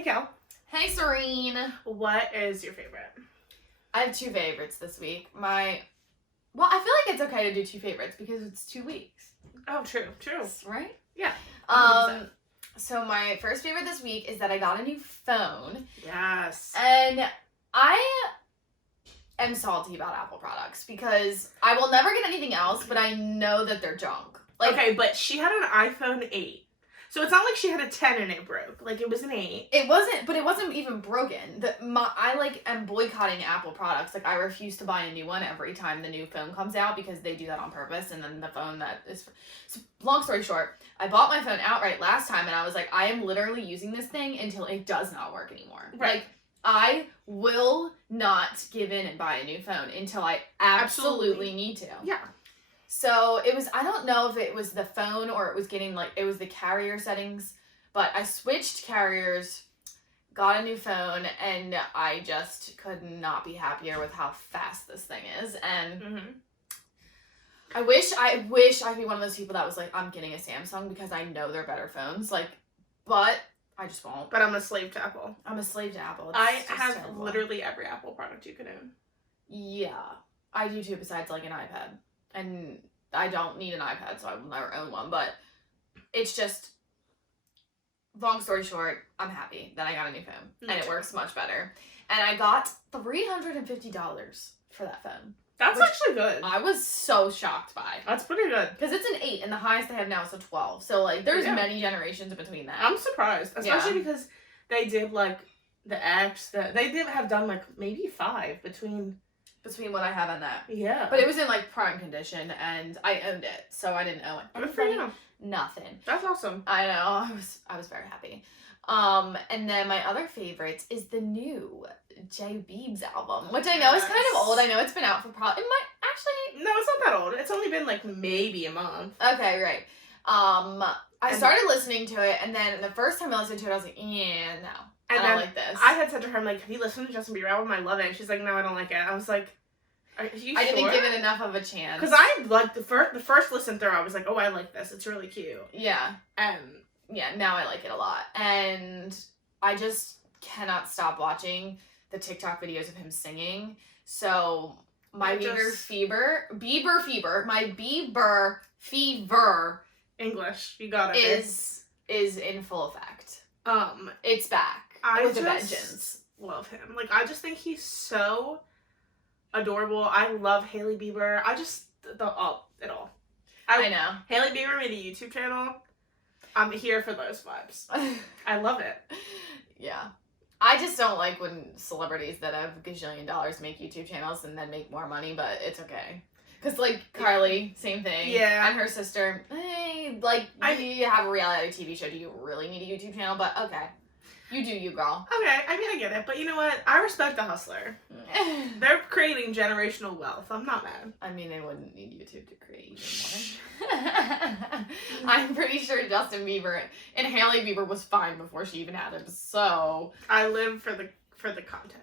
Hey, Kel. Hey, Serene. What is your favorite? I have two favorites this week. Well, I feel like it's okay to do two favorites because it's 2 weeks. Oh, true. Right? Yeah. 100%. So my first favorite this week is that I got a new phone. Yes. And I am salty about Apple products because I will never get anything else, but I know that they're junk. Okay, but she had an iPhone 8. So it's not like she had a 10 and it broke. Like, it was an 8. It wasn't even broken. I am boycotting Apple products. Like, I refuse to buy a new one every time the new phone comes out because they do that on purpose. And then the phone that is... So, long story short, I bought my phone outright last time and I was like, I am literally using this thing until it does not work anymore. Right. Like, I will not give in and buy a new phone until I absolutely need to. Yeah. So it was, I don't know if it was the phone or it was the carrier settings, but I switched carriers, got a new phone, and I just could not be happier with how fast this thing is. And I wish I could be one of those people that was like, I'm getting a Samsung because I know they're better phones. Like, but I just won't. But I'm a slave to Apple. I'm a slave to Apple. I have terrible. Literally every Apple product you could own. Yeah. I do too, besides like an iPad. And I don't need an iPad, so I will never own one. But it's just, long story short, I'm happy that I got a new phone. And it works much better. And I got $350 for that phone. That's actually good. I was so shocked by. That's pretty good. Because it's an 8, and the highest they have now is a 12. So, like, there's many generations between that. I'm surprised. Especially because they did, like, the X. They didn't have done, like, maybe 5 between what I have and that. Yeah. But it was in, like, prime condition, and I owned it. So I didn't owe it. Good for you. Nothing. That's awesome. I know. I was very happy. And then my other favorites is the new J Beebs album, which I know is kind of old. I know it's been out for probably... No, it's not that old. It's only been, like, maybe a month. Okay, right. I started listening to it, and then the first time I listened to it, I was like, yeah, no. I don't like this. I had said to her, I'm like, have you listened to Justin Bieber album? I love it. And she's like, no, I don't like it. I was like, are you I sure? didn't give it enough of a chance. Because I liked the first listen through, I was like, oh, I like this. It's really cute. Yeah. And yeah, now I like it a lot. And I just cannot stop watching the TikTok videos of him singing. So my Bieber fever English, you got it. Is in full effect. It's back. With a vengeance. Love him. Like, I just think he's so adorable. I love Hailey Bieber. I just it all. I know. Hailey Bieber made a YouTube channel. I'm here for those vibes. I love it. Yeah. I just don't like when celebrities that have a gajillion dollars make YouTube channels and then make more money, but it's okay. Because, like, Carly, same thing. Yeah. And her sister, you have a reality TV show. Do you really need a YouTube channel? But, okay. You do you, girl. Okay, I mean, I get it. But you know what? I respect the hustler. They're creating generational wealth. I'm not mad. I mean, they wouldn't need YouTube to create even more. I'm pretty sure Justin Bieber and Hailey Bieber was fine before she even had him. So I live for the content.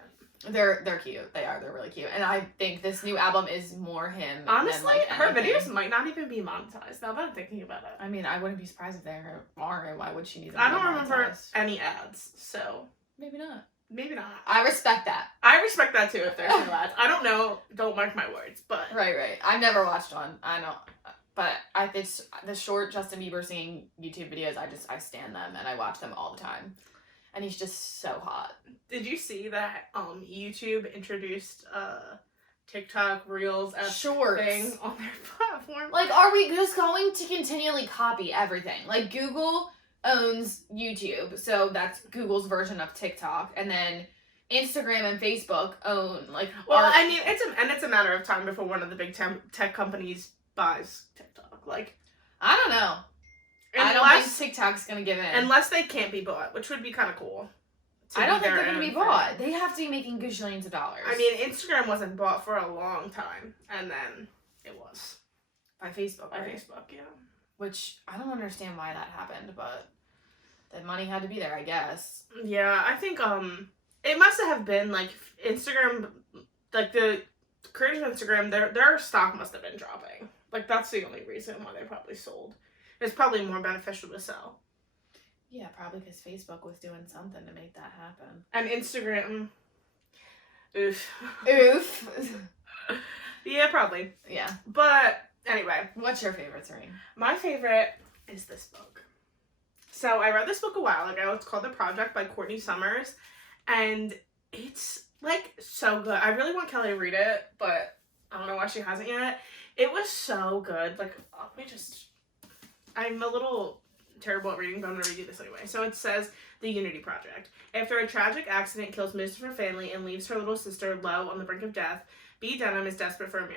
They're cute. They are. They're really cute. And I think this new album is more him. Honestly, than, like, her videos might not even be monetized now that I'm thinking about it. I mean, I wouldn't be surprised if they are. Why would she need them? I don't remember any ads, so maybe not. Maybe not. I respect that. I respect that too if there's no ads. I don't know. Don't mark my words, but right. I've never watched one. I know, but I think the short Justin Bieber singing YouTube videos. I stand them and I watch them all the time. And he's just so hot. Did you see that YouTube introduced TikTok Reels as Shorts thing on their platform? Like, are we just going to continually copy everything? Like, Google owns YouTube, so that's Google's version of TikTok, and then Instagram and Facebook own, like... Well, I mean, it's a matter of time before one of the big tech companies buys TikTok. Like, I don't know. I don't think TikTok's gonna give in. Unless they can't be bought, which would be kind of cool. I don't think they're gonna be bought. They have to be making gajillions of dollars. I mean, Instagram wasn't bought for a long time, and then it was. By Facebook, right? By Facebook, yeah. Which, I don't understand why that happened, but the money had to be there, I guess. Yeah, I think, it must have been, like, Instagram, like, the creators of Instagram, their stock must have been dropping. Like, that's the only reason why they probably sold. It's probably more beneficial to sell. Yeah, probably because Facebook was doing something to make that happen. And Instagram. Oof. Oof. Yeah, probably. Yeah. But anyway. What's your favorite, Serene? My favorite is this book. So I read this book a while ago. It's called The Project by Courtney Summers. And it's, like, so good. I really want Kelly to read it, but I don't know why she hasn't yet. It was so good. Like, let me just... I'm a little terrible at reading, but I'm going to read you this anyway. So it says, The Unity Project. After a tragic accident kills most of her family and leaves her little sister low on the brink of death, Bea Dunham is desperate for a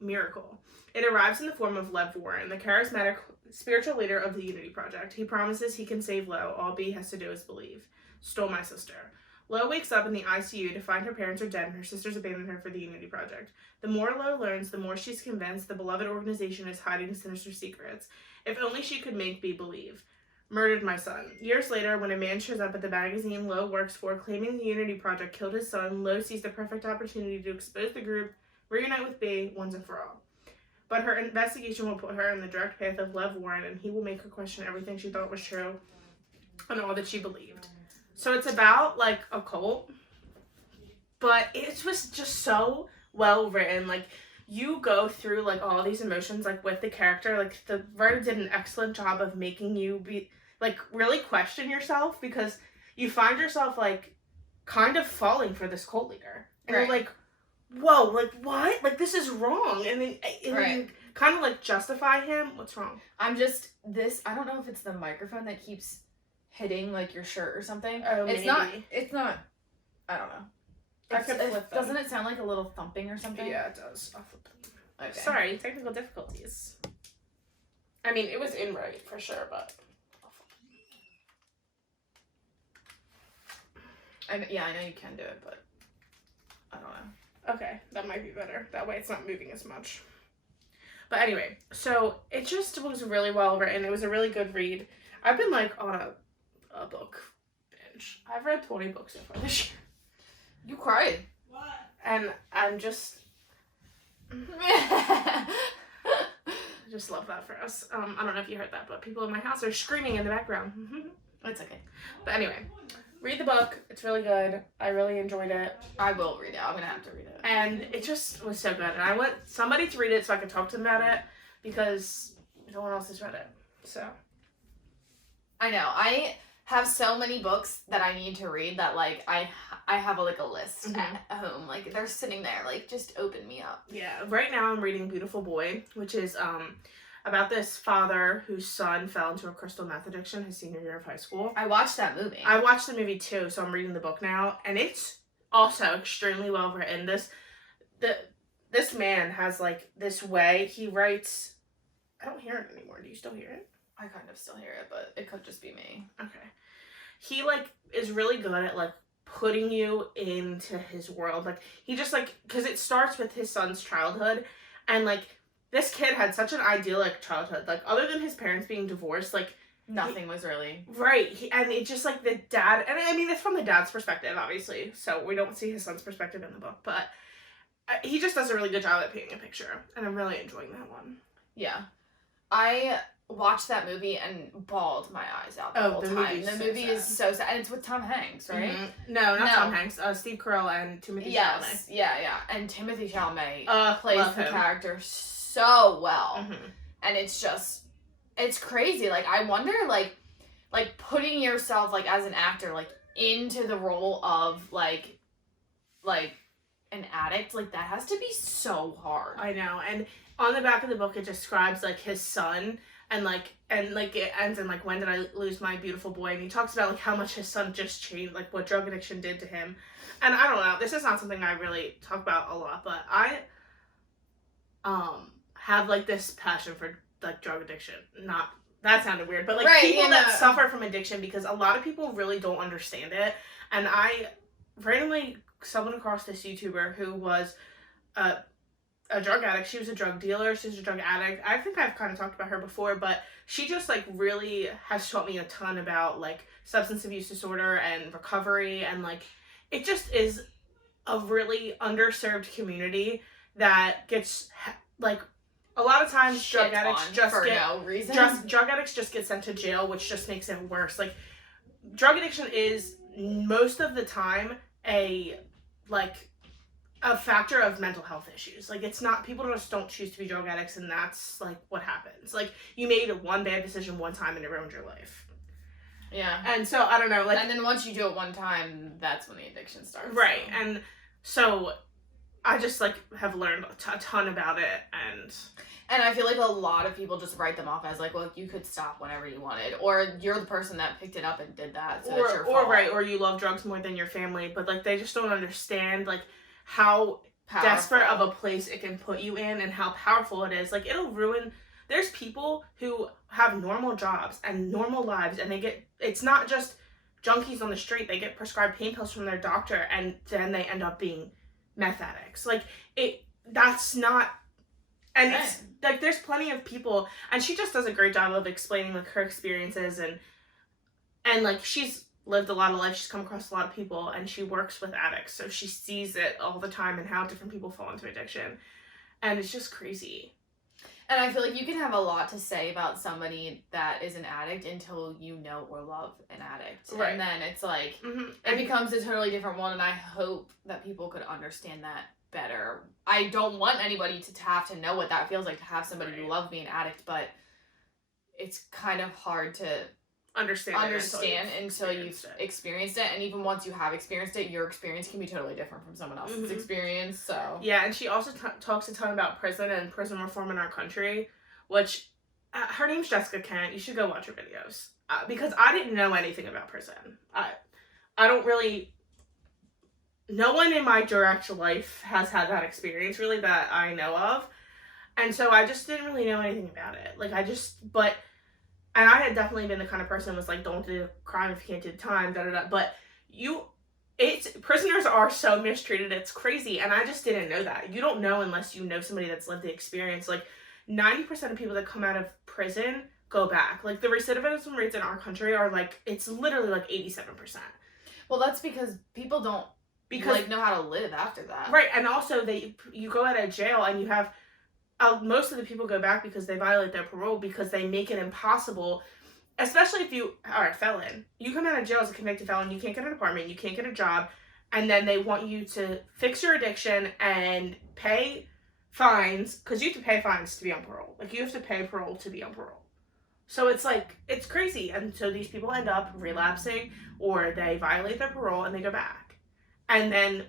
miracle. It arrives in the form of Lev Warren, the charismatic spiritual leader of the Unity Project. He promises he can save Lo. All Bea has to do is believe. Stole my sister. Lo wakes up in the ICU to find her parents are dead and her sisters abandoned her for the Unity Project. The more Lo learns, the more she's convinced the beloved organization is hiding sinister secrets. If only she could make Bea believe. Murdered my son. Years later, when a man shows up at the magazine Lo works for, claiming the Unity Project killed his son, Lo sees the perfect opportunity to expose the group, reunite with Bea once and for all. But her investigation will put her in the direct path of Lev Warren, and he will make her question everything she thought was true and all that she believed. So it's about, like, a cult, but it was just so well written. Like, you go through, like, all these emotions, like, with the character. Like, the writer did an excellent job of making you be, like, really question yourself, because you find yourself, like, kind of falling for this cult leader. And right. You're like, whoa, like, what? Like, this is wrong. And then you kind of, like, justify him. What's wrong? I don't know if it's the microphone that keeps hitting, like, your shirt or something. Oh, it's maybe. not, I don't know. Doesn't it sound like a little thumping or something? Yeah, it does. I'll flip them. Okay. Sorry, technical difficulties. I mean, it was in right, for sure, but... I know you can do it, but I don't know. Okay, that might be better. That way it's not moving as much. But anyway, so it just was really well written. It was a really good read. I've been, like, on a book binge. I've read 20 books so far this year. You cried. What? And I'm just... I just love that for us. I don't know if you heard that, but people in my house are screaming in the background. It's okay. But anyway, read the book. It's really good. I really enjoyed it. I will read it. I'm going to have to read it. And it just was so good. And I want somebody to read it so I could talk to them about it, because no one else has read it. So... I know. I have so many books that I need to read that, like, I have a list at home. Like, they're sitting there, like, just open me up. Yeah. Right now I'm reading Beautiful Boy, which is about this father whose son fell into a crystal meth addiction his senior year of high school. I watched that movie. I watched the movie too, so I'm reading the book now, and it's also extremely well written. This man has, like, this way he writes. I don't hear it anymore. Do you still hear it? I kind of still hear it, but it could just be me. Okay. He, like, is really good at, like, putting you into his world. Like, he just, like, because it starts with his son's childhood, and, like, this kid had such an idyllic childhood. Like, other than his parents being divorced, like... Nothing was really... Right. And it just, like, the dad... And, I mean, it's from the dad's perspective, obviously, so we don't see his son's perspective in the book, but he just does a really good job at painting a picture, and I'm really enjoying that one. Yeah. I watched that movie and bawled my eyes out the whole time. The movie is so sad. And it's with Tom Hanks, right? Mm-hmm. No, not Tom Hanks. Steve Carell and Timothy Chalamet. Yeah. And Timothy Chalamet plays the character so well. Mm-hmm. And it's just, it's crazy. Like, I wonder, like putting yourself, like, as an actor, like, into the role of, like an addict, like, that has to be so hard. I know. And on the back of the book, it describes, like, his son, and it ends in, like, when did I lose my beautiful boy? And he talks about, like, how much his son just changed, like, what drug addiction did to him. And I don't know, this is not something I really talk about a lot, but I have, like, this passion for, like, drug addiction. Not, that sounded weird, but, like, people that suffer from addiction, because a lot of people really don't understand it. And I randomly stumbled across this YouTuber who was a drug addict. She was a drug dealer. She was a drug addict. I think I've kind of talked about her before, but she just, like, really has taught me a ton about, like, substance abuse disorder and recovery, and, like, it just is a really underserved community that gets, like, a lot of times drug addicts just get sent to jail, which just makes it worse. Like, drug addiction is most of the time a factor of mental health issues. Like, it's not, people just don't choose to be drug addicts, and that's, like, what happens. Like, you made one bad decision one time and it ruined your life. Yeah. And so, I don't know, like... And then once you do it one time, that's when the addiction starts. Right, so. And so, I just, like, have learned a ton about it, and... And I feel like a lot of people just write them off as, like, well, you could stop whenever you wanted. Or you're the person that picked it up and did that, so it's your fault. Or, right, or you love drugs more than your family, but, like, they just don't understand, like, how powerful. Desperate of a place it can put you in and how powerful it is. Like, it'll ruin... There's people who have normal jobs and normal lives, and it's not just junkies on the street. They get prescribed pain pills from their doctor, and then they end up being meth addicts. Like, that's not... And right. It's, like, there's plenty of people, and she just does a great job of explaining, like, her experiences, and like, she's lived a lot of life, she's come across a lot of people, and she works with addicts, so she sees it all the time and how different people fall into addiction, and it's just crazy. And I feel like you can have a lot to say about somebody that is an addict until you know or love an addict. Right. And then it's like, it becomes a totally different one, and I hope that people could understand that better. I don't want anybody to have to know what that feels like, to have somebody who love being an addict, but it's kind of hard to understand until you've experienced it. And even once you have experienced it, your experience can be totally different from someone else's experience. So yeah, and she also talks a ton about prison and prison reform in our country, which her name's Jessica Kent. You should go watch her videos, because I didn't know anything about prison. I don't really... No one in my direct life has had that experience, really, that I know of. And so I just didn't really know anything about it. Like, and I had definitely been the kind of person who was like, don't do the crime if you can't do the time, da-da-da. But prisoners are so mistreated, it's crazy. And I just didn't know that. You don't know unless you know somebody that's lived the experience. Like, 90% of people that come out of prison go back. Like, the recidivism rates in our country are, like, it's literally, like, 87%. Well, that's because people don't know how to live after that. Right, and also you go out of jail and you have most of the people go back because they violate their parole, because they make it impossible, especially if you are a felon. You come out of jail as a convicted felon, you can't get an apartment, you can't get a job, and then they want you to fix your addiction and pay fines, because you have to pay fines to be on parole. Like, you have to pay parole to be on parole. So it's like, it's crazy, and so these people end up relapsing, or they violate their parole and they go back. And then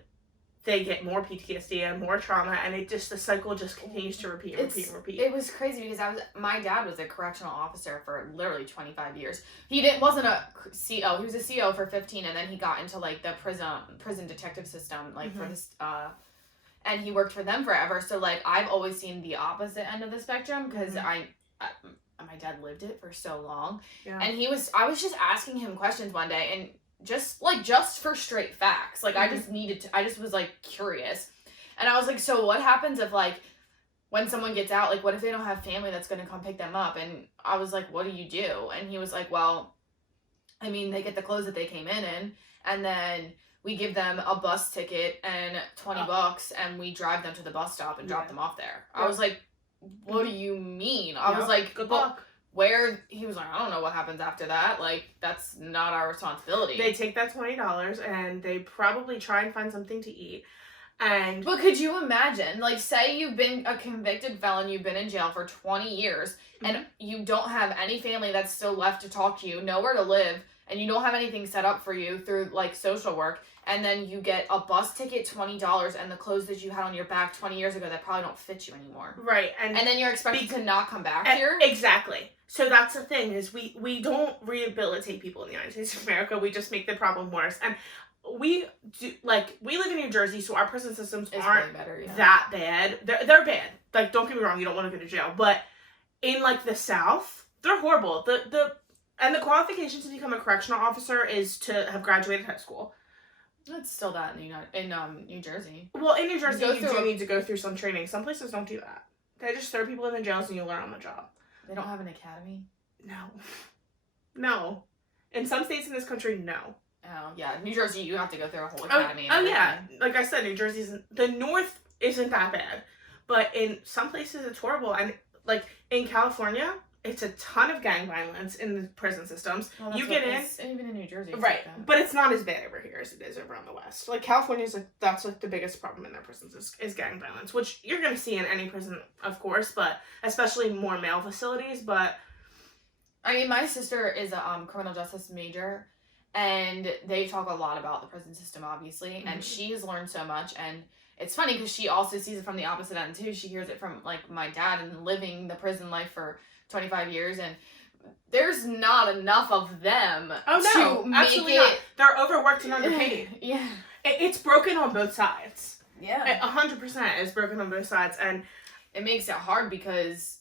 they get more PTSD and more trauma, and the cycle just continues to repeat. It was crazy because my dad was a correctional officer for literally 25 years. He wasn't a CO. He was a CO for 15, and then he got into, like, the prison detective system, like, for this, and he worked for them forever. So, like, I've always seen the opposite end of the spectrum, because my dad lived it for so long. Yeah. And I was just asking him questions one day, and just for straight facts. Like, I just was, like, curious. And I was like, so what happens if, like, when someone gets out, like, what if they don't have family that's going to come pick them up? And I was like, what do you do? And he was like, well, I mean, they get the clothes that they came in, and then we give them a bus ticket and $20, and we drive them to the bus stop and drop them off there. I was like, what do you mean? I was like, good luck. He was like, I don't know what happens after that. Like, that's not our responsibility. They take that $20 and they probably try and find something to eat. But could you imagine, like, say you've been a convicted felon, you've been in jail for 20 years, and you don't have any family that's still left to talk to you, nowhere to live, and you don't have anything set up for you through, like, social work, and then you get a bus ticket, $20, and the clothes that you had on your back 20 years ago that probably don't fit you anymore. Right. And then you're expected to not come back here? Exactly. So that's the thing, is we don't rehabilitate people in the United States of America. We just make the problem worse. And we live in New Jersey, so our prison systems aren't really better, that bad. They're bad. Like, don't get me wrong, you don't want to go to jail. But in, like, the South, they're horrible. And the qualification to become a correctional officer is to have graduated high school. It's still that in New Jersey. Well, in New Jersey, you do need to go through some training. Some places don't do that. They just throw people in the jails and you learn on the job. They don't have an academy? No. In some states in this country, no. Oh, yeah. New Jersey, you have to go through a whole academy. Yeah. Like I said, New Jersey the North isn't that bad. But in some places, it's horrible. And, like, in California, It's a ton of gang violence in the prison systems. Well, you get in, even in New Jersey, right? Like but it's not as bad over here as it is over on the West. Like California's that's the biggest problem in their prisons is gang violence, which you're gonna see in any prison, of course, but especially more male facilities. But I mean, my sister is a criminal justice major, and they talk a lot about the prison system, obviously, and she has learned so much. And it's funny because she also sees it from the opposite end too. She hears it from like my dad and living the prison life for 25 years, and there's not enough of them to make it. Not. They're overworked and underpaid. Yeah. It's broken on both sides. Yeah. 100% is broken on both sides, and it makes it hard because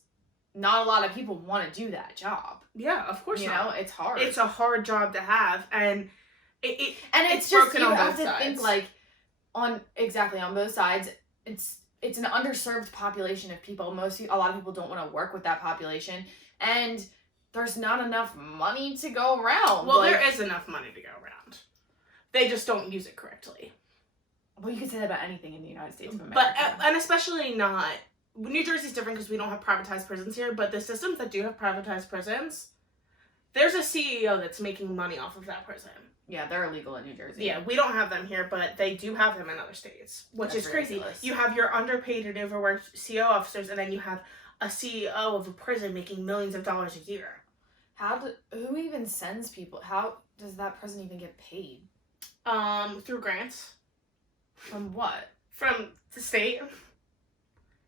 not a lot of people want to do that job. Yeah, of course you know, it's hard. It's a hard job to have, and it's just broken on both sides. You have to think like on both sides. It's an underserved population of people. A lot of people don't want to work with that population, and there's not enough money to go around. Well, there is enough money to go around. They just don't use it correctly. Well, you could say that about anything in the United States of America. But, and especially not... New Jersey's different because we don't have privatized prisons here, but the systems that do have privatized prisons, there's a CEO that's making money off of that prison. Yeah, they're illegal in New Jersey. Yeah, we don't have them here, but they do have them in other states, which is crazy. Ridiculous. You have your underpaid and overworked CO officers, and then you have a CEO of a prison making millions of dollars a year. Who even sends people? How does that prison even get paid? Through grants. From what? From the state.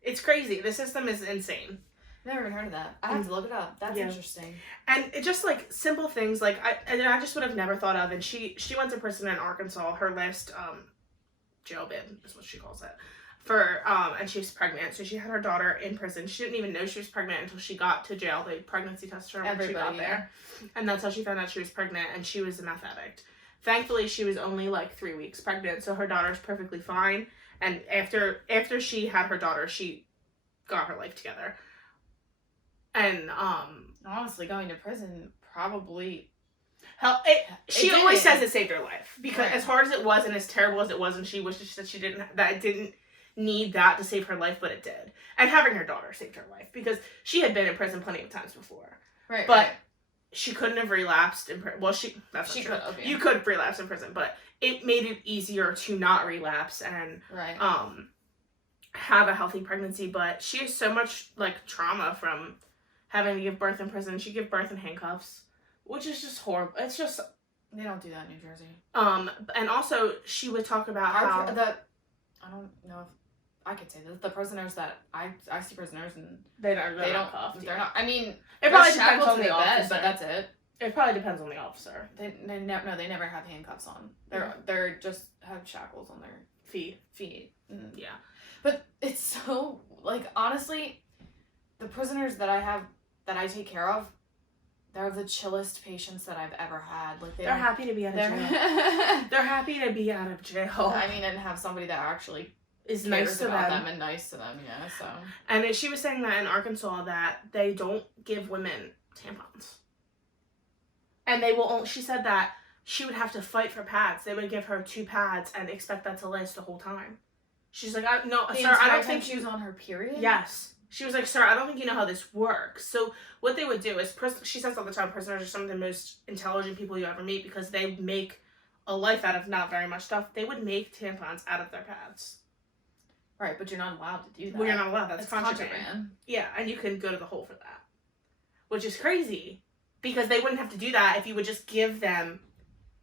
It's crazy. The system is insane. Never even heard of that. I have to look it up. That's interesting. And it just like simple things like I just would have never thought of. And she went to prison in Arkansas. Her last jail bid is what she calls it. And she was pregnant, so she had her daughter in prison. She didn't even know she was pregnant until she got to jail. They pregnancy tested her when she got there, and that's how she found out she was pregnant. And she was a meth addict. Thankfully, she was only like 3 weeks pregnant, so her daughter's perfectly fine. And after she had her daughter, she got her life together. And honestly, going to prison probably helped. She always says it saved her life because as hard as it was and as terrible as it was, and she wishes that it didn't need that to save her life, but it did. And having her daughter saved her life because she had been in prison plenty of times before. Right. But she couldn't have relapsed in prison. Well, that's not true. Okay. You could relapse in prison, but it made it easier to not relapse and have a healthy pregnancy. But she has so much like trauma from having to give birth in prison. She gave birth in handcuffs, which is just horrible. It's just they don't do that in New Jersey. And also she would talk about how I don't know if I could say this. The prisoners that I see prisoners and they're not cuffed. They're not. I mean, it probably depends on the officer, but that's it. It probably depends on the officer. They never have handcuffs on. They're just have shackles on their feet. Yeah. But it's so like honestly, the prisoners that I take care of, they're the chillest patients that I've ever had. Like they're happy to be out of jail. They're happy to be out of jail. I mean, and have somebody that actually is nice to them and nice to them. Yeah. So. And she was saying that in Arkansas that they don't give women tampons. And they will. She said that she would have to fight for pads. They would give her 2 pads and expect that to last the whole time. She's like, sir, I don't think she was on her period. Yes. She was like, sir, I don't think you know how this works. So what they would do is, she says all the time, prisoners are some of the most intelligent people you ever meet because they make a life out of not very much stuff. They would make tampons out of their pads. Right, but you're not allowed to do that. Well, you're not allowed. That's contraband. Yeah, and you can go to the hole for that. Which is crazy. Because they wouldn't have to do that if you would just give them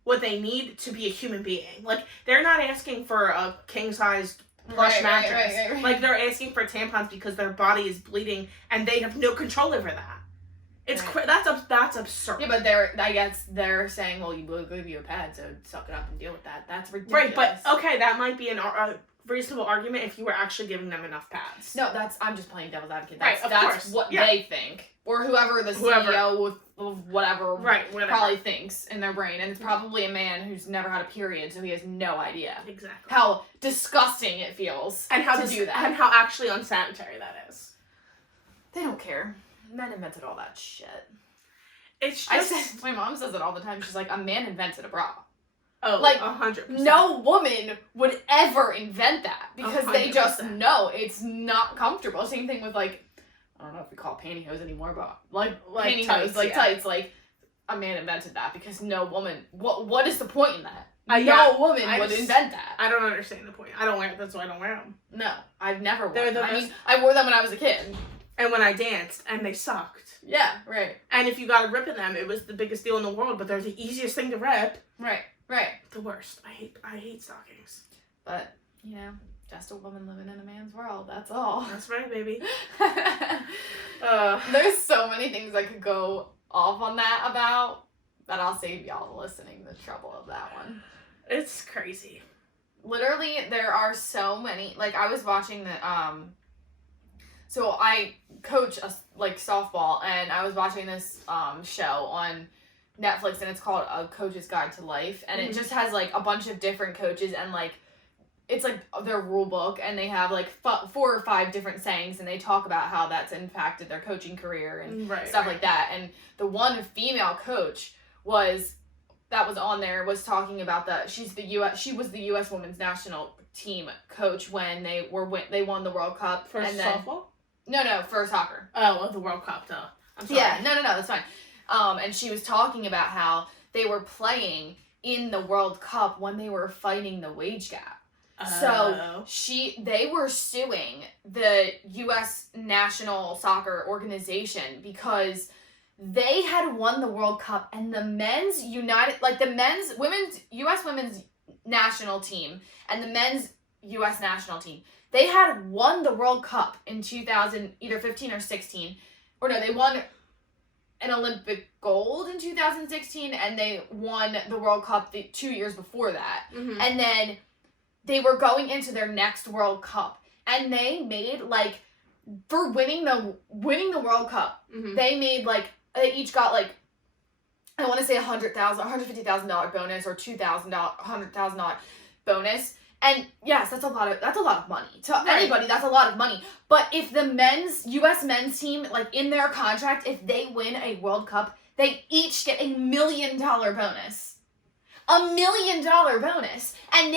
what they need to be a human being. Like, they're not asking for a king-sized plush mattress. Right. Like, they're asking for tampons because their body is bleeding and they have no control over that. It's that's absurd. Yeah, but I guess they're saying, well, we'll give you a pad, so suck it up and deal with that. That's ridiculous. Right, but okay, that might be a reasonable argument if you were actually giving them enough pads. No, I'm just playing devil's advocate. That's what they think. Or whoever the CEO with whatever probably thinks in their brain. And it's probably a man who's never had a period, so he has no idea. Exactly. How disgusting it feels and how to do that. And how actually unsanitary that is. They don't care. Men invented all that shit. It's just... my mom says it all the time. She's like, a man invented a bra. Oh, like 100%. No woman would ever invent that because 100%. They just know it's not comfortable. Same thing with like I don't know if we call it pantyhose anymore, but like pantyhose, tights, like tights, like a man invented that because no woman. What is the point in that? No woman would invent that. I don't understand the point. I don't wear. That's why I don't wear them. No, I've never worn them. I mean, I wore them when I was a kid. And when I danced, and they sucked. Yeah, right. And if you got a rip in them, it was the biggest deal in the world. But they're the easiest thing to rip. Right. The worst. I hate stockings. But just a woman living in a man's world. That's all. That's right, baby. There's so many things I could go off on that about, but I'll save y'all listening the trouble of that one. It's crazy. Literally, there are so many. Like, I was watching the so I coach softball, and I was watching this show on Netflix, and it's called A Coach's Guide to Life, and it just has like a bunch of different coaches, and like it's like their rule book, and they have like 4 or 5 different sayings, and they talk about how that's impacted their coaching career and stuff like that. And the one female coach that was on there was talking about she was the U.S. women's national team coach when they won the World Cup. For softball? No, for soccer. Oh, the World Cup, though. I'm sorry. Yeah, no, that's fine. And she was talking about how they were playing in the World Cup when they were fighting the wage gap. So they were suing the U.S. national soccer organization because they had won the World Cup, and the U.S. women's national team and the men's U.S. national team, they had won the World Cup in 2015 or 16, or no, they won an Olympic gold in 2016, and they won the World Cup 2 years before that, and then they were going into their next World Cup, and they made for winning the World Cup, they made they each got I want to say $150,000 bonus or $100,000 bonus. And yes, that's a lot of money to anybody. That's a lot of money. But if the U.S. men's team, in their contract, if they win a World Cup, they each get $1 million bonus. $1 million bonus, and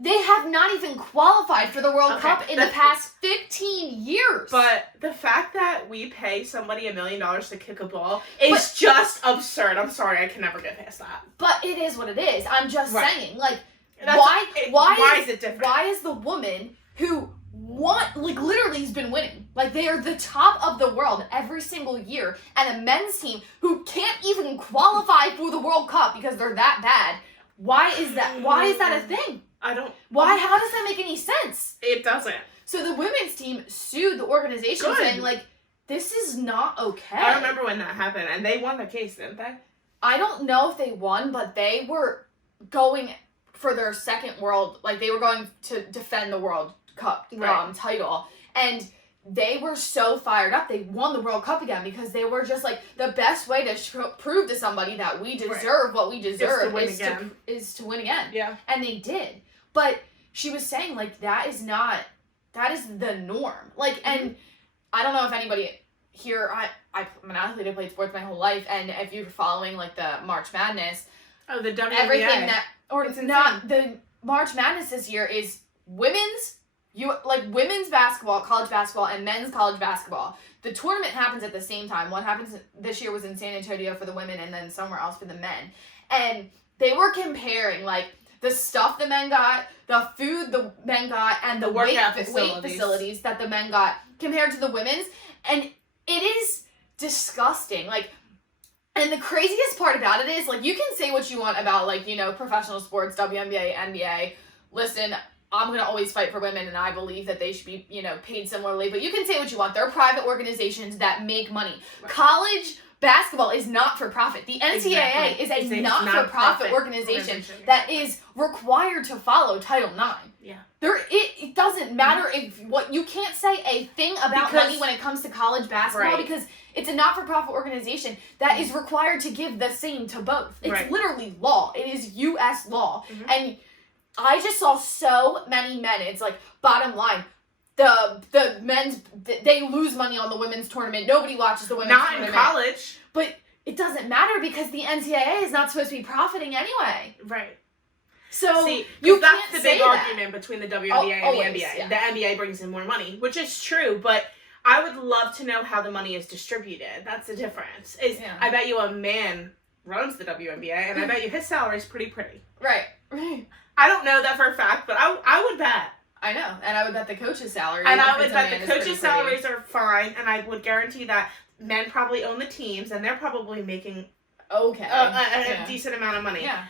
they have not even qualified for the World Cup in the past 15 years. But the fact that we pay somebody $1 million to kick a ball is just absurd. I'm sorry, I can never get past that. But it is what it is. I'm just saying, why is it different? Why is the woman who literally has been winning, they are the top of the world every single year, and a men's team who can't even qualify for the World Cup because they're that bad? Why is that a thing? I don't... Why? How does that make any sense? It doesn't. So the women's team sued the organization saying, this is not okay. I remember when that happened, and they won the case, didn't they? I don't know if they won, but they were going for their second they were going to defend the World Cup title. And they were so fired up. They won the World Cup again because they were just the best way to prove to somebody that we deserve what we deserve is to win again. Yeah. And they did. But she was saying that is the norm. And I don't know if anybody here, I'm an athlete, I played sports my whole life, and if you're following the March Madness, the WNBA, everything it's not the March Madness this year is women's basketball, college basketball, and men's college basketball. The tournament happens at the same time. What happens this year was in San Antonio for the women and then somewhere else for the men. And they were comparing the stuff the men got, the food the men got, and the weight facilities that the men got compared to the women's. And it is disgusting. And the craziest part about it is, you can say what you want about, professional sports, WNBA, NBA. Listen, I'm going to always fight for women, and I believe that they should be, paid similarly. But you can say what you want. They're private organizations that make money. Right. College basketball is not for profit. The NCAA is a not-for-profit organization that is required to follow Title IX. Yeah. It doesn't matter you can't say a thing about money when it comes to college basketball because it's a not-for-profit organization that is required to give the same to both. It's literally law. It is U.S. law. Mm-hmm. And I just saw so many men. It's bottom line, the men's, they lose money on the women's tournament. Nobody watches the women's tournament. Not in college. But it doesn't matter because the NCAA is not supposed to be profiting anyway. Right. So that's the big argument between the WNBA and the NBA. Yeah. The NBA brings in more money, which is true, but I would love to know how the money is distributed. That's the difference. I bet you a man runs the WNBA, and I bet you his salary is pretty. Right. I don't know that for a fact, but I would bet. I know, and I would bet the coach's salary. And I would bet the coach's salaries are fine, and I would guarantee that men probably own the teams, and they're probably making a decent amount of money. Yeah.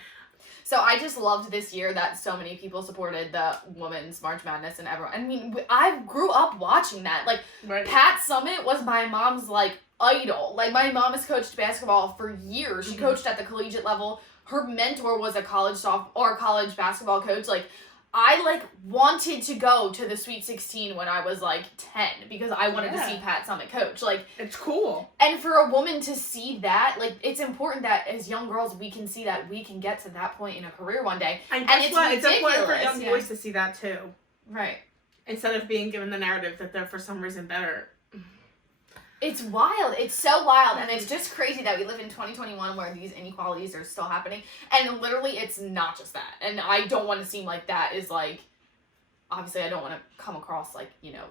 So I just loved this year that so many people supported the women's March Madness and everyone. I mean, I grew up watching that. Like, Pat Summitt was my mom's, like, idol. Like, my mom has coached basketball for years. She coached at the collegiate level. Her mentor was a college basketball coach. Like, I, like, wanted to go to the Sweet 16 when I was, like, 10 because I wanted to see Pat Summitt coach. Like, it's cool. And for a woman to see that, like, it's important that as young girls we can see that we can get to that point in a career one day. And it's important for young boys to see that, too. Right. Instead of being given the narrative that they're for some reason better. It's wild. It's so wild. And it's just crazy that we live in 2021 where these inequalities are still happening. And literally, it's not just that. And I don't want to seem like that is like, obviously, I don't want to come across like, you know,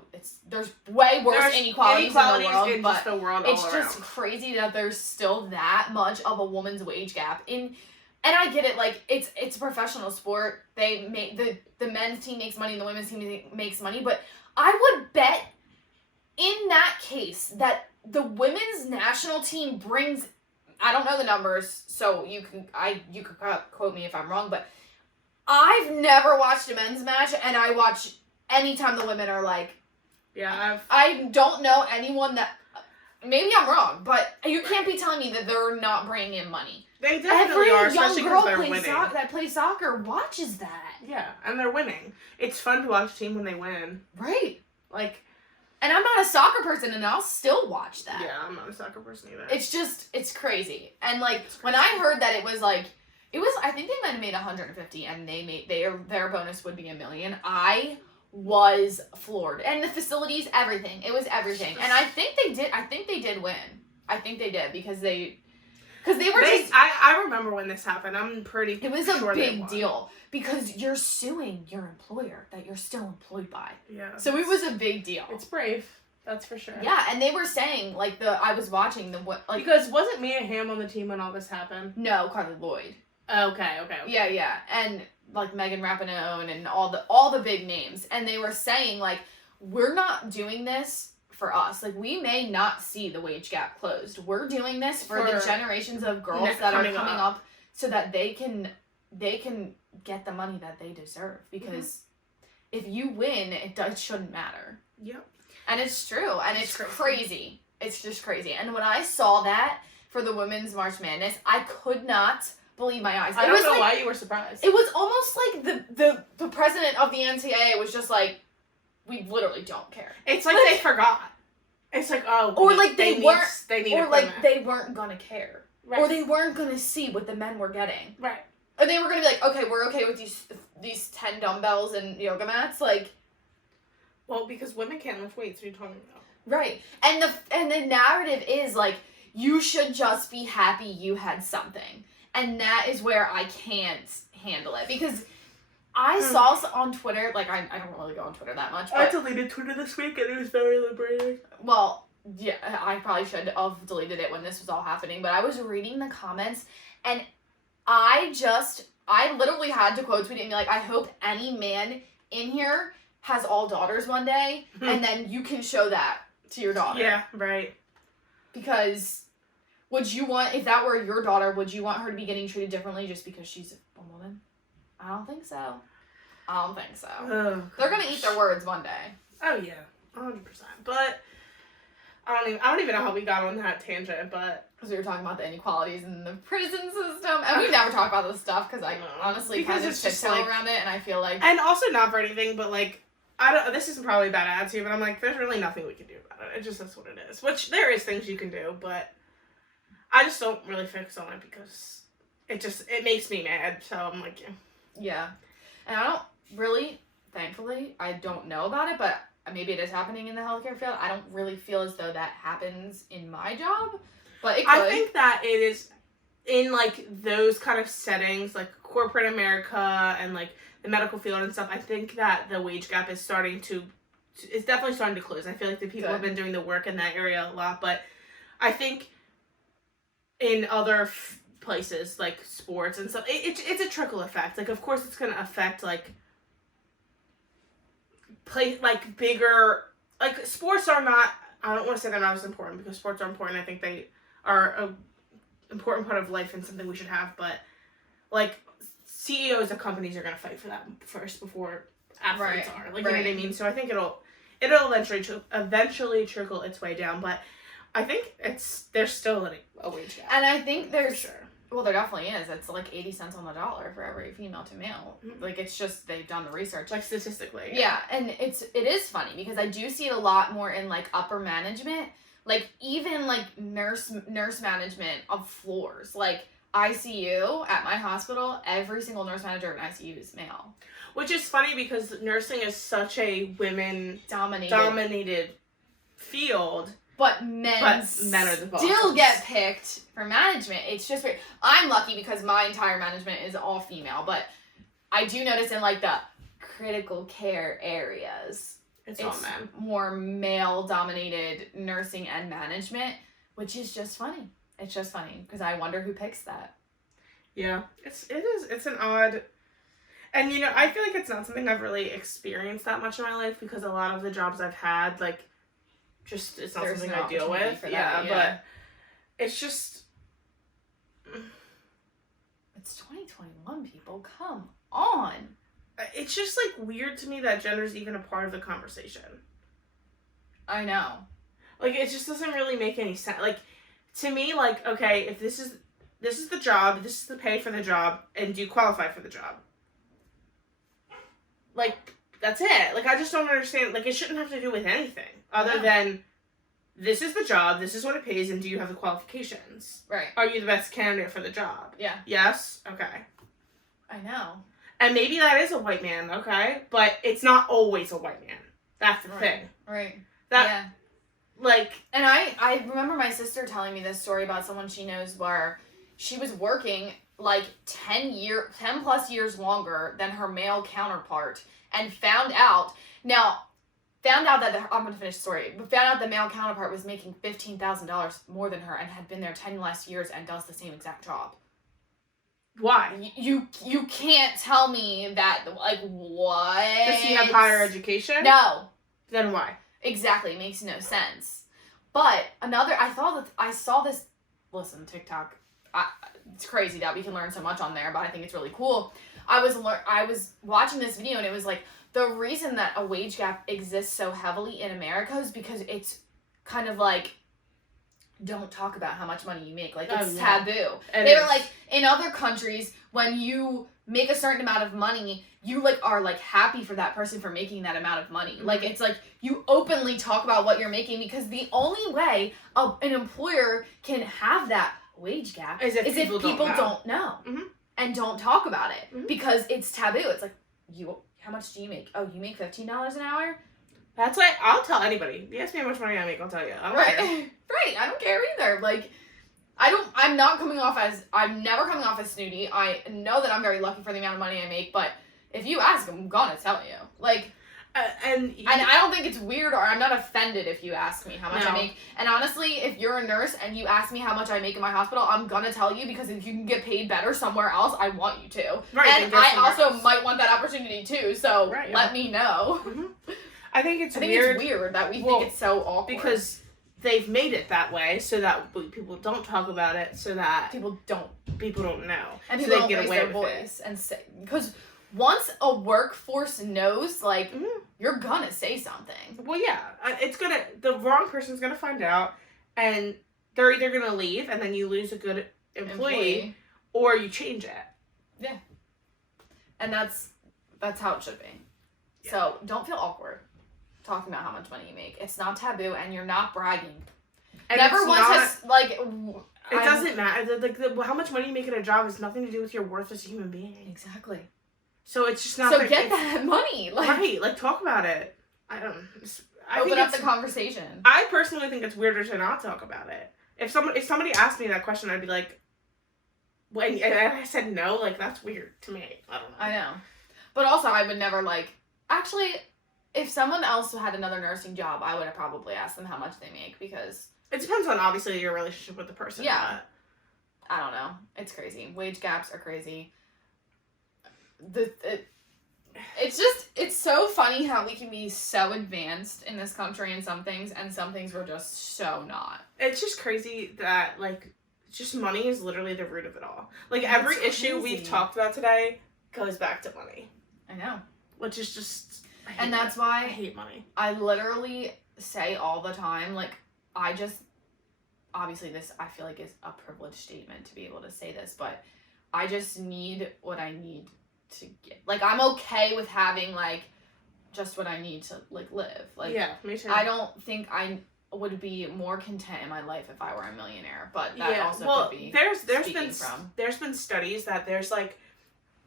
there's way worse inequalities in the world, it's just crazy that there's still that much of a woman's wage gap and I get it, like, it's a professional sport. They make, the men's team makes money and the women's team makes money, but I would bet in that case that the women's national team brings, I don't know the numbers, so you could quote me if I'm wrong, but I've never watched a men's match, and I watch anytime the women are like, I don't know anyone that, maybe I'm wrong, but you can't be telling me that they're not bringing in money. They definitely are, especially because they're winning. That plays soccer watches that. Yeah, and they're winning. It's fun to watch a team when they win. Right. Like, and I'm not a soccer person, and I'll still watch that. Yeah, I'm not a soccer person either. It's crazy. And, like, when I heard that it was, like, I think they might have made 150, and their bonus would be $1 million. I was floored. And the facilities, everything. It was everything. And I think they did win. I think they did, because they were I remember when this happened. I'm pretty sure it was a big deal because you're suing your employer that you're still employed by. Yeah. So it was a big deal. It's brave. That's for sure. Yeah, and they were saying, like, I was watching because wasn't Mia Hamm on the team when all this happened? No, Carly Lloyd. Okay. Yeah. And, like, Megan Rapinoe and all the big names. And they were saying, like, we're not doing this for us. Like, we may not see the wage gap closed. We're doing this for the generations of girls that are coming up so that they can get the money that they deserve. Because if you win, it shouldn't matter. Yep. And it's true. And it's crazy. It's just crazy. And when I saw that for the Women's March Madness, I could not believe my eyes. I don't know why you were surprised. It was almost like the president of the NCAA was just like, we literally don't care. It's like they forgot. It's like, they weren't gonna care. Right. Or they weren't gonna see what the men were getting. Right. Or they were gonna be like, okay, we're okay with these 10 dumbbells and yoga mats, like. Well, because women can't lift weights, what are you talking about? Right. And the narrative is like, you should just be happy you had something. And that is where I can't handle it. Because I saw on Twitter, like, I don't really go on Twitter that much. But I deleted Twitter this week, and it was very liberating. Well, yeah, I probably should have deleted it when this was all happening. But I was reading the comments, and I literally had to quote tweet it and be like, I hope any man in here has all daughters one day, and then you can show that to your daughter. Yeah, right. Because would you want, if that were your daughter, would you want her to be getting treated differently just because she's a woman? I don't think so. Oh, they're gonna eat their words one day. Oh yeah, 100%. But I don't even know how we got on that tangent, but because we were talking about the inequalities in the prison system, and we never talk about this stuff because I honestly kind of tiptoe around it, and I feel like, and also not for anything, but like, this is probably a bad attitude, but I'm like, there's really nothing we can do about it. It just is what it is. Which there is things you can do, but I just don't really focus on it because it makes me mad. So I'm like, yeah. And I don't really, thankfully, I don't know about it, but maybe it is happening in the healthcare field. I don't really feel as though that happens in my job, but it could. I think that it is in like those kind of settings, like corporate America and like the medical field and stuff. I think that the wage gap is starting to it's definitely starting to close. I feel like the people have been doing the work in that area a lot, but I think in other places like sports and stuff, it's a trickle effect. Like, of course, it's going to affect like bigger, like sports are not. I don't want to say they're not as important because sports are important. I think they are a important part of life and something we should have. But like CEOs of companies are going to fight for that first before athletes are. Like, you know what I mean? So I think it'll eventually trickle its way down. But I think there's still a wage gap. And I think there's sure. Well, there definitely is. It's like 80 cents on the dollar for every female to male. Mm-hmm. Like, it's just, they've done the research. Like, statistically. Yeah, and it is funny because I do see it a lot more in, like, upper management. Like, even, like, nurse management of floors. Like, ICU at my hospital, every single nurse manager in ICU is male. Which is funny because nursing is such a women-dominated field. But men are the bosses. Still get picked for management. It's just weird. I'm lucky because my entire management is all female, but I do notice in like the critical care areas, it's all men. More male-dominated nursing and management, which is just funny. It's just funny because I wonder who picks that. Yeah, it's an odd, and you know, I feel like it's not something I've really experienced that much in my life because a lot of the jobs I've had, like, just it's not something I deal with. Yeah, but it's just it's 2021, people. Come on. It's just like weird to me that gender's even a part of the conversation. I know. Like, it just doesn't really make any sense. Like, to me, like, okay, if this is the job, this is the pay for the job, and do you qualify for the job? Like, that's it. Like, I just don't understand. Like, it shouldn't have to do with anything other than this is the job, this is what it pays, and do you have the qualifications? Right. Are you the best candidate for the job? Yeah. Yes? Okay. I know. And maybe that is a white man, okay? But it's not always a white man. That's the thing. Right. Yeah. Like... And I remember my sister telling me this story about someone she knows where she was working like 10 plus years longer than her male counterpart and found out that I'm going to finish the story, but found out the male counterpart was making $15,000 more than her and had been there 10 less years and does the same exact job. Why? You can't tell me that, like, what? Does he have higher education? No. Then why? Exactly. It makes no sense. But I saw this, listen, TikTok, it's crazy that we can learn so much on there, but I think it's really cool. I was watching this video and it was like, the reason that a wage gap exists so heavily in America is because it's kind of like, don't talk about how much money you make. Like, it's taboo. They were like, in other countries, when you make a certain amount of money, you like are like happy for that person for making that amount of money. Mm-hmm. Like, it's like you openly talk about what you're making because the only way an employer can have that wage gap is if people don't know mm-hmm. and don't talk about it mm-hmm. because it's taboo. It's like, how much do you make? Oh, you make $15 an hour? That's why I'll tell anybody. You ask me how much money I make, I'll tell you. I don't care. Right. I don't care either. Like, I'm never coming off as snooty. I know that I'm very lucky for the amount of money I make, but if you ask, I'm gonna tell you. Like, and I don't think it's weird or I'm not offended if you ask me how much I make. And honestly, if you're a nurse and you ask me how much I make in my hospital, I'm gonna tell you because if you can get paid better somewhere else, I want you to. Right. And I also might want that opportunity too, so let me know. Mm-hmm. I think it's weird that we think it's so awkward. Because they've made it that way so that people don't talk about it, so that people don't know. And people don't raise their voice and say, because once a workforce knows, like, mm-hmm. you're gonna say something. Well, yeah. The wrong person's gonna find out, and they're either gonna leave, and then you lose a good employee. Or you change it. Yeah. And that's how it should be. Yeah. So, don't feel awkward talking about how much money you make. It's not taboo, and you're not bragging. And never once has, like... It doesn't matter. Like, how much money you make at a job has nothing to do with your worth as a human being. Exactly. So it's just not. So get that money, like talk about it. Open up the conversation. I personally think it's weirder to not talk about it. If somebody asked me that question, I'd be like, and I said no, like that's weird to me. I don't know. I know, but also I would never actually. if someone else had another nursing job, I would have probably asked them how much they make, because it depends on, obviously, your relationship with the person. Yeah. I don't know. It's crazy. Wage gaps are crazy. It's so funny how we can be so advanced in this country in some things, and some things we're just so not. It's just crazy that, like, just money is literally the root of it all. Like, every issue we've talked about today goes back to money. I know. Which is just... And that's why I hate money. I literally say all the time, like, I just... Obviously, this, I feel like, is a privileged statement to be able to say this, but I just need what I need to get. Like, I'm okay with having, like, just what I need to, like, live. Like, yeah, me too. I don't think I would be more content in my life if I were a millionaire, but that also could be there's been studies that there's, like,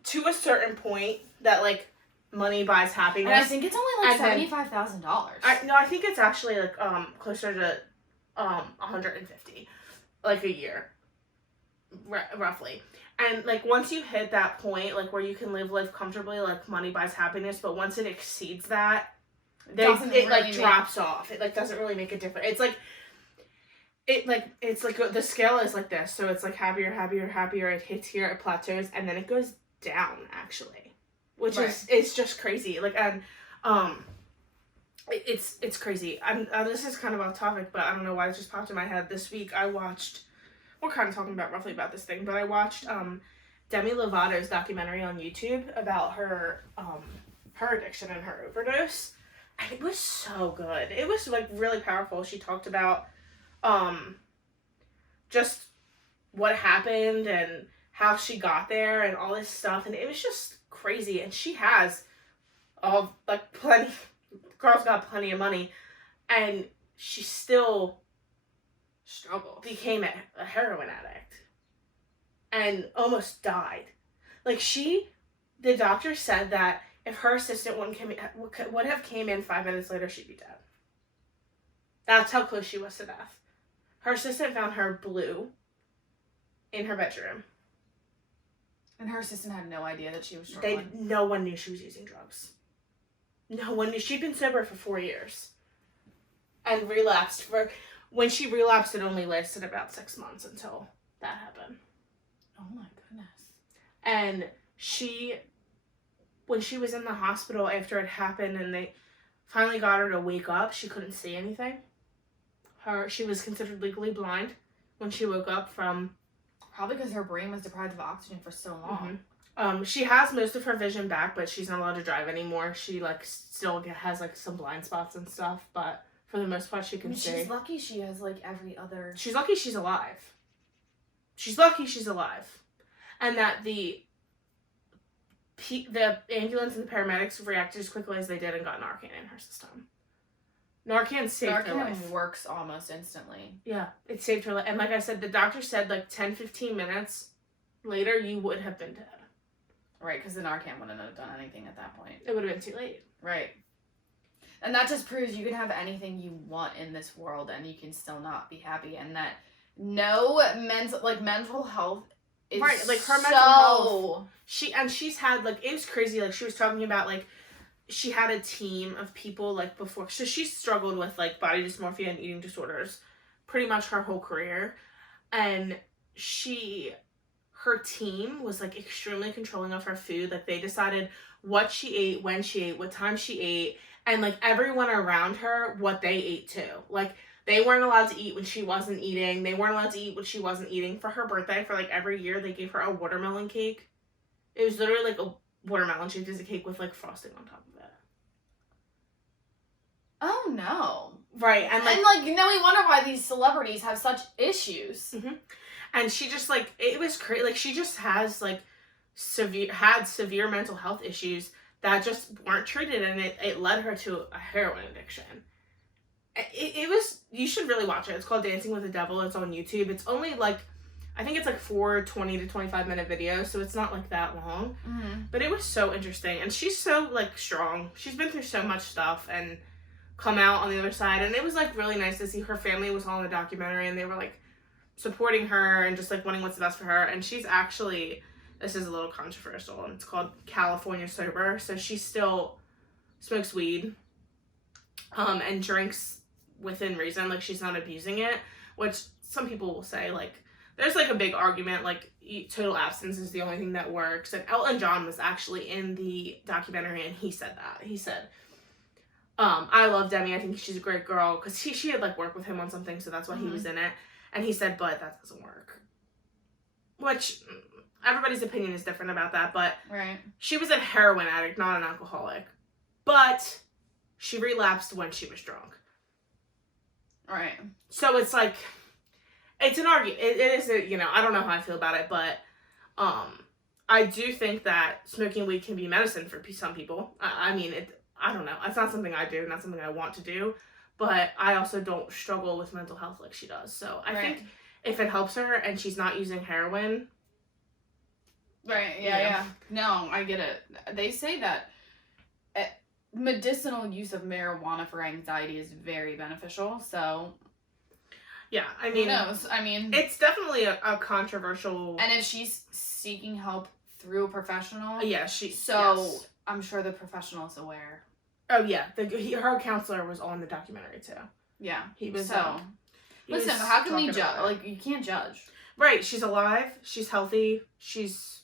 to a certain point that, like, money buys happiness. And I think it's only, like, $75,000. I think it's actually, like, closer to 150, like, a year, roughly. And, like, once you hit that point, like, where you can live life comfortably, like, money buys happiness, but once it exceeds that, it drops off. It, like, doesn't really make a difference. It's like the scale is like this, so it's, like, happier, it hits here, it plateaus, and then it goes down, actually, which it's just crazy. Like, and, It's crazy. This is kind of off topic, but I don't know why it just popped in my head. This week we're kind of talking about roughly about this thing, but I watched Demi Lovato's documentary on YouTube about her addiction and her overdose, and it was so good. It was, like, really powerful. She talked about just what happened and how she got there and all this stuff, and it was just crazy. And she has girl's got plenty of money, and she still became a heroin addict and almost died. Like, the doctor said that if her assistant would have came in 5 minutes later, she'd be dead. That's how close she was to death. Her assistant found her blue in her bedroom. And her assistant had no idea that she was struggling. No one knew she was using drugs. No one knew. She'd been sober for 4 years. And relapsed. When she relapsed, it only lasted about 6 months until that happened. Oh my goodness. And when she was in the hospital after it happened and they finally got her to wake up, she couldn't see anything. She was considered legally blind when she woke up from... Probably because her brain was deprived of oxygen for so long. Mm-hmm. She has most of her vision back, but she's not allowed to drive anymore. She, like, still has, like, some blind spots and stuff, but for the most part, she can see. She's lucky she has, like, every other... She's lucky she's alive. She's lucky she's alive. And that the ambulance and the paramedics reacted as quickly as they did and got Narcan in her system. Narcan saved her life. Narcan works almost instantly. Yeah, it saved her life. And like I said, the doctor said, like, 10-15 minutes later, you would have been dead. Right, because the Narcan wouldn't have done anything at that point. It would have been too late. Right. And that just proves you can have anything you want in this world and you can still not be happy. And that mental health is right, like, her mental health. She's had, like, it was crazy. Like, she was talking about, like, she had a team of people, like, before. So she struggled with, like, body dysmorphia and eating disorders pretty much her whole career. And her team was, like, extremely controlling of her food. Like, they decided what she ate, when she ate, what time she ate, and, like, everyone around her, what they ate too. Like, they weren't allowed to eat when she wasn't eating. They weren't allowed to eat when she wasn't eating. For her birthday, for, like, every year, they gave her a watermelon cake. It was literally, like, a watermelon shaped as a cake with, like, frosting on top of it. Oh, no. Right, and, like... And, like, now we wonder why these celebrities have such issues. Mm-hmm. And she just, like, it was crazy. Like, she just has, like, severe mental health issues that just weren't treated, and it led her to a heroin addiction. It was... You should really watch it. It's called Dancing with the Devil. It's on YouTube. It's only, like... I think it's, like, 4 20 to 25-minute videos, so it's not, like, that long. Mm-hmm. But it was so interesting. And she's so, like, strong. She's been through so much stuff and come out on the other side. And it was, like, really nice to see her family was all in the documentary, and they were, like, supporting her and just, like, wanting what's the best for her. And she's actually... This is a little controversial, and it's called California Sober. So she still smokes weed and drinks within reason. Like, she's not abusing it, which some people will say, like, there's, like, a big argument, like, total abstinence is the only thing that works. And Elton John was actually in the documentary, and he said that. He said, I love Demi. I think she's a great girl. Because she had, like, worked with him on something, so that's why he was in it. And he said, but that doesn't work. Which, everybody's opinion is different about that, but she was a heroin addict, not an alcoholic. But she relapsed when she was drunk. Right. So it's like, it's an argument. It is, I don't know how I feel about it, but I do think that smoking weed can be medicine for some people. I mean, I don't know. It's not something I do, not something I want to do, but I also don't struggle with mental health like she does. So I think if it helps her and she's not using heroin. Right, yeah. No, I get it. They say that medicinal use of marijuana for anxiety is very beneficial, so... Yeah, I mean... Who knows? I mean... It's definitely a controversial... And if she's seeking help through a professional... Yeah, yes. I'm sure the professional is aware. Oh, yeah. Her counselor was on the documentary, too. Yeah. He was... Listen, how can we judge? Like, you can't judge. Right. She's alive. She's healthy. She's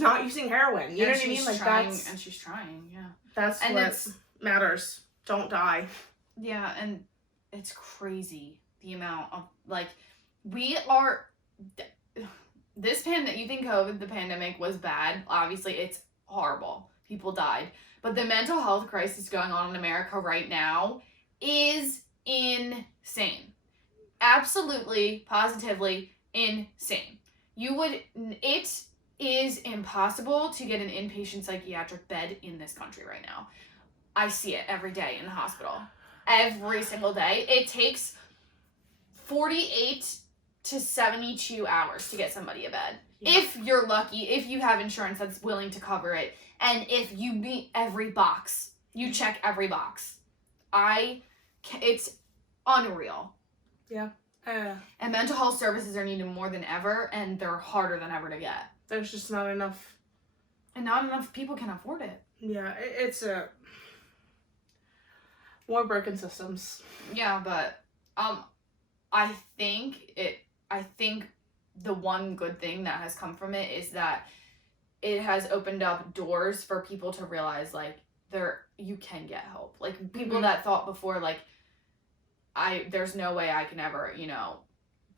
not using heroin. You know what I mean? Like, that's... And she's trying, yeah. That's what matters. Don't die. Yeah, and it's crazy the amount of, like, we are... You think COVID, the pandemic, was bad. Obviously, it's horrible. People died. But the mental health crisis going on in America right now is insane. Absolutely, positively insane. It is impossible to get an inpatient psychiatric bed in this country right now. I see it every day in the hospital. Every single day. It takes 48 to 72 hours to get somebody a bed. Yeah. If you're lucky, if you have insurance that's willing to cover it, and if you meet every box, you check every box. It's unreal. Yeah. And mental health services are needed more than ever, and they're harder than ever to get. There's just not enough. And not enough people can afford it. Yeah, it's more broken systems. Yeah, but I think the one good thing that has come from it is that it has opened up doors for people to realize, like, you can get help. Like, people that thought before, like, there's no way I can ever,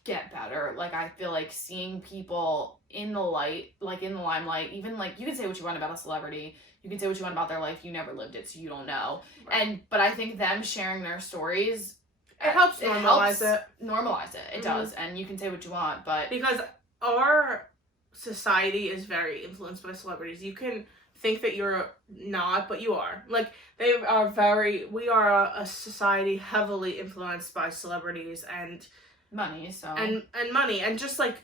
get better. Like, I feel like seeing people in the light, like, in the limelight, even, like, you can say what you want about a celebrity, you can say what you want about their life, you never lived it, so you don't know. Right. But I think them sharing their stories, it helps normalize it. Normalize it. It does. And you can say what you want, but... Because our society is very influenced by celebrities. You can think that you're not, but you are. Like, we are a society heavily influenced by celebrities and... money, so... And money, and just, like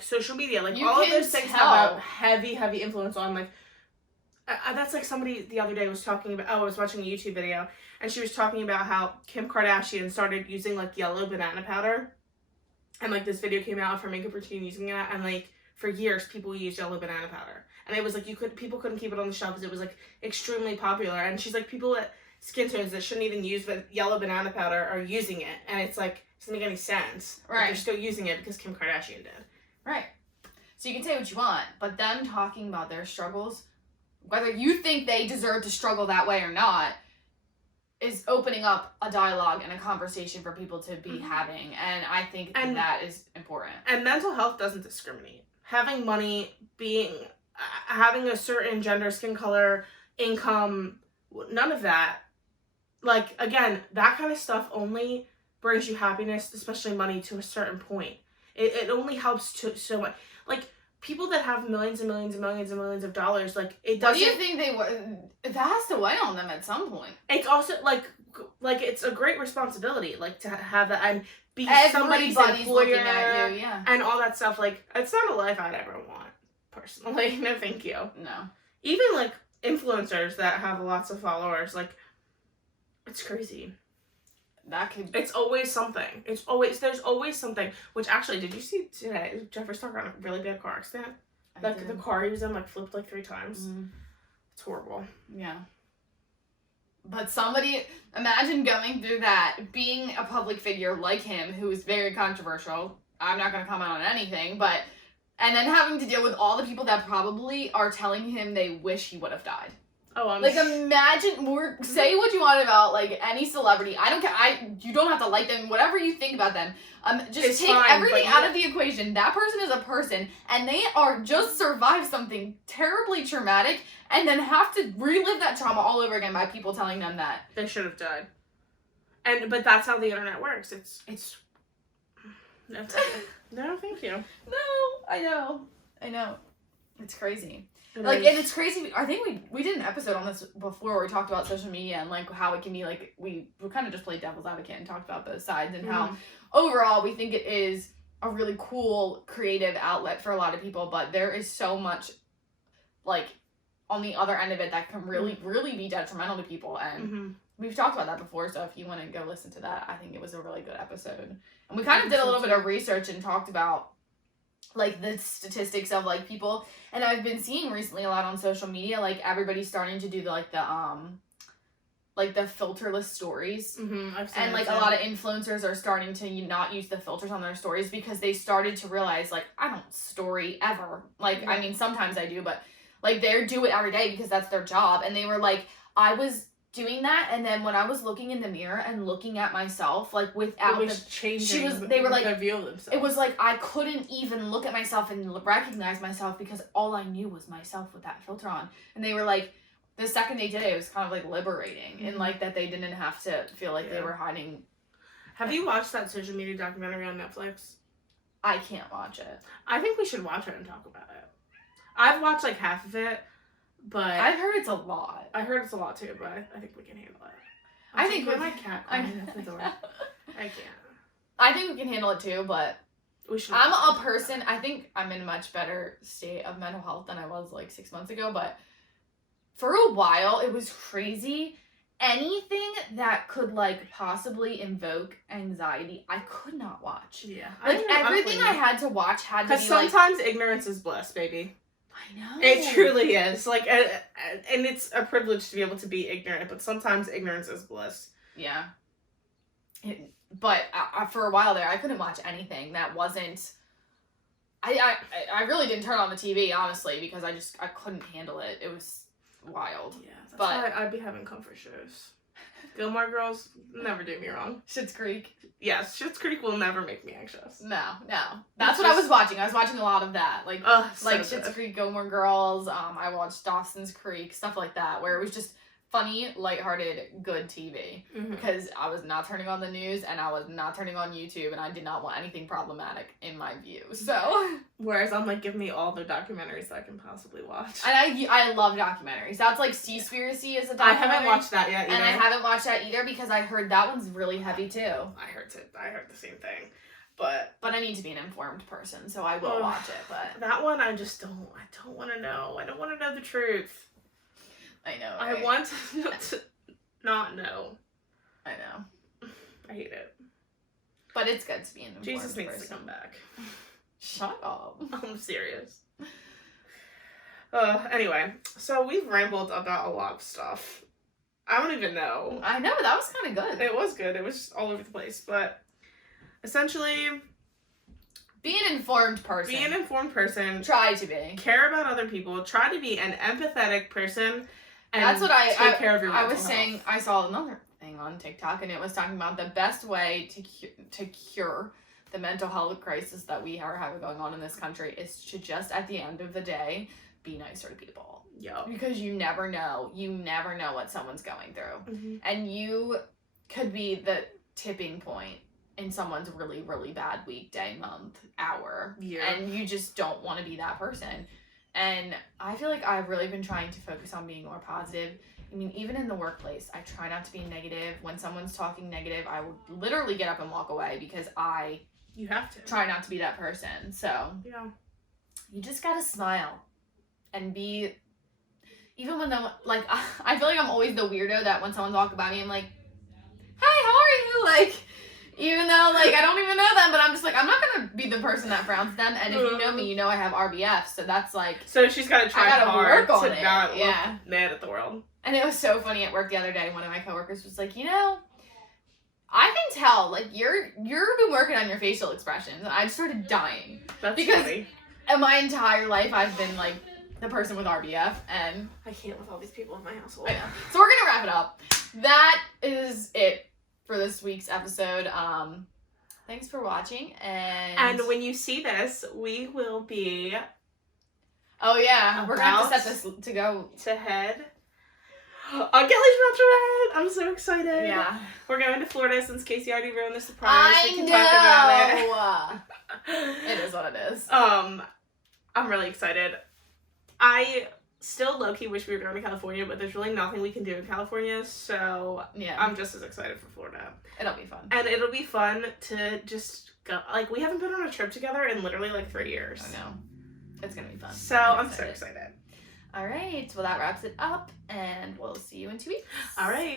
social media. Like, all of those things have a heavy, heavy influence on, like... that's like somebody the other day was talking about... I was watching a YouTube video, and she was talking about how Kim Kardashian started using, like, yellow banana powder. And, like, this video came out of her makeup routine using that, and, like, for years, people used yellow banana powder. And it was, like, people couldn't keep it on the shelf because it was, like, extremely popular. And she's like, people at skin tones that shouldn't even use yellow banana powder are using it. And it's, like, it doesn't make any sense. Right. But they're still using it because Kim Kardashian did. Right. So you can say what you want, but them talking about their struggles, whether you think they deserve to struggle that way or not, is opening up a dialogue and a conversation for people to be having. And I think that is important. And mental health doesn't discriminate. Having money, having a certain gender, skin color, income, none of that. Like, again, that kind of stuff only brings you happiness, especially money, to a certain point. It only helps to so much. Like, people that have millions and millions and millions and millions of dollars, like, it doesn't... What do you think that has to weigh on them at some point? It's also, like it's a great responsibility, like, to have that and be somebody's employer at you, yeah. And all that stuff. Like, it's not a life I'd ever want, personally. No, thank you. No. Even, like, influencers that have lots of followers, like, it's crazy. It's always something. There's always something. Which, actually, did you see today, Jeffree Star got in a really bad car accident? The car he was in, like, flipped, like, 3 times. Mm-hmm. It's horrible. Yeah. But imagine going through that, being a public figure like him, who is very controversial. I'm not going to comment on anything, but, and then having to deal with all the people that probably are telling him they wish he would have died. Oh, imagine, say what you want about, like, any celebrity. I don't care. You don't have to like them, whatever you think about them. Just take everything out of the equation. That person is a person, and they are just survived something terribly traumatic, and then have to relive that trauma all over again by people telling them that they should have died. But that's how the internet works. It's. No, thank you. No, I know. It's crazy. And it's crazy. I think we did an episode on this before where we talked about social media and, like, how it can be, like, we kind of just played devil's advocate and talked about both sides and how overall we think it is a really cool creative outlet for a lot of people, but there is so much, like, on the other end of it that can really, really be detrimental to people. And we've talked about that before, so if you want to go listen to that, I think it was a really good episode. And we kind of did a little bit of research and talked about, like, the statistics of, like, people, and I've been seeing recently a lot on social media, like, everybody's starting to do the filterless stories, and, like, a lot of influencers are starting to not use the filters on their stories because they started to realize, like, I don't story ever, like, I mean, sometimes I do, but, like, they do it every day because that's their job, and they were like, I was doing that, and then when I was looking in the mirror and looking at myself, like, without they were like their view of themselves. It was like I couldn't even look at myself and recognize myself because all I knew was myself with that filter on. And they were like, the second they did it, it was kind of, like, liberating, and, like, that they didn't have to feel like they were hiding. Have you watched that social media documentary on Netflix? I can't watch it. I think we should watch it and talk about it. I've watched, like, half of it. But I've heard it's a lot. I heard it's a lot too, but I think we can handle it. I think my cat climbing at the door. I can't. I think we can handle it too, but I'm a person. I think I'm in a much better state of mental health than I was, like, 6 months ago. But for a while, it was crazy. Anything that could, like, possibly invoke anxiety, I could not watch. Yeah, like, everything I had to watch had to be, because sometimes ignorance is bliss, baby. I know. It truly is. Like, and it's a privilege to be able to be ignorant, but sometimes ignorance is bliss. Yeah. But for a while there, I couldn't watch anything that wasn't... I really didn't turn on the TV, honestly, because I couldn't handle it. It was wild. Yeah, that's why I'd be having comfort shows. Gilmore Girls, never do me wrong. Schitt's Creek. Yes, Schitt's Creek will never make me anxious. No. That's what I was watching. I was watching a lot of that. Like, Schitt's Creek, Gilmore Girls. I watched Dawson's Creek, stuff like that, where it was just funny, lighthearted, good TV. Because I was not turning on the news, and I was not turning on YouTube, and I did not want anything problematic in my view. So, whereas I'm like, give me all the documentaries that I can possibly watch. And I love documentaries. That's like Seaspiracy is a documentary. I haven't watched that yet either. And I haven't watched that either because I heard that one's really heavy too. I heard the same thing. But I need to be an informed person, so I will watch it. But that one, I don't want to know. I don't want to know the truth. I know. Right? I want to not know. I know. I hate it. But it's good to be an informed Jesus needs person. to come back. Shut up. I'm serious. Anyway, so we've rambled about a lot of stuff. I don't even know. I know, that was kind of good. It was good. It was just all over the place. But essentially... Be an informed person. Be an informed person. Try to be. Care about other people. Try to be an empathetic person. And that's what take care of your mental I was health. saying, I saw another thing on TikTok, and it was talking about the best way to cure the mental health crisis that we are having going on in this country is to just, at the end of the day, be nicer to people. Yeah. Because you never know. You never know what someone's going through. And you could be the tipping point in someone's really, really bad week, day, month, hour. Yeah. And you just don't want to be that person. And I feel like I've really been trying to focus on being more positive. I mean, even in the workplace, I try not to be negative. When someone's talking negative, I will literally get up and walk away because you have to try not to be that person. So yeah, you just gotta smile and be. Even when like I feel like I'm always the weirdo that when someone's walking by me, I'm like, "Hi, how are you?" Like, even though like I don't even know them, but I'm just like, I'm not gonna be the person that frowns at them. And if you know me, you know I have RBF, so that's like. So she's gotta try hard work on to it. not look mad at the world. And it was so funny at work the other day. One of my coworkers was like, I can tell, like, you've been working on your facial expressions. And I just started dying. That's funny. In my entire life, I've been, like, the person with RBF, and I can't with all these people in my household. I know. So we're gonna wrap it up. That is it for this week's episode. Thanks for watching, and when you see this, we will be. Oh yeah, we're gonna have to set this to go to head on Kelly's bachelorette. I'm so excited. Yeah, we're going to Florida since Casey already ruined the surprise. I we can know. talk about it. It is what it is. I'm really excited. I still low-key wish we were going to California, but there's really nothing we can do in California, so yeah, I'm just as excited for Florida. It'll be fun. And it'll be fun to just go, like, we haven't been on a trip together in literally, like, 3 years. I know. It's gonna be fun. So, I'm so excited. All right, well, that wraps it up, and we'll see you in 2 weeks. All right.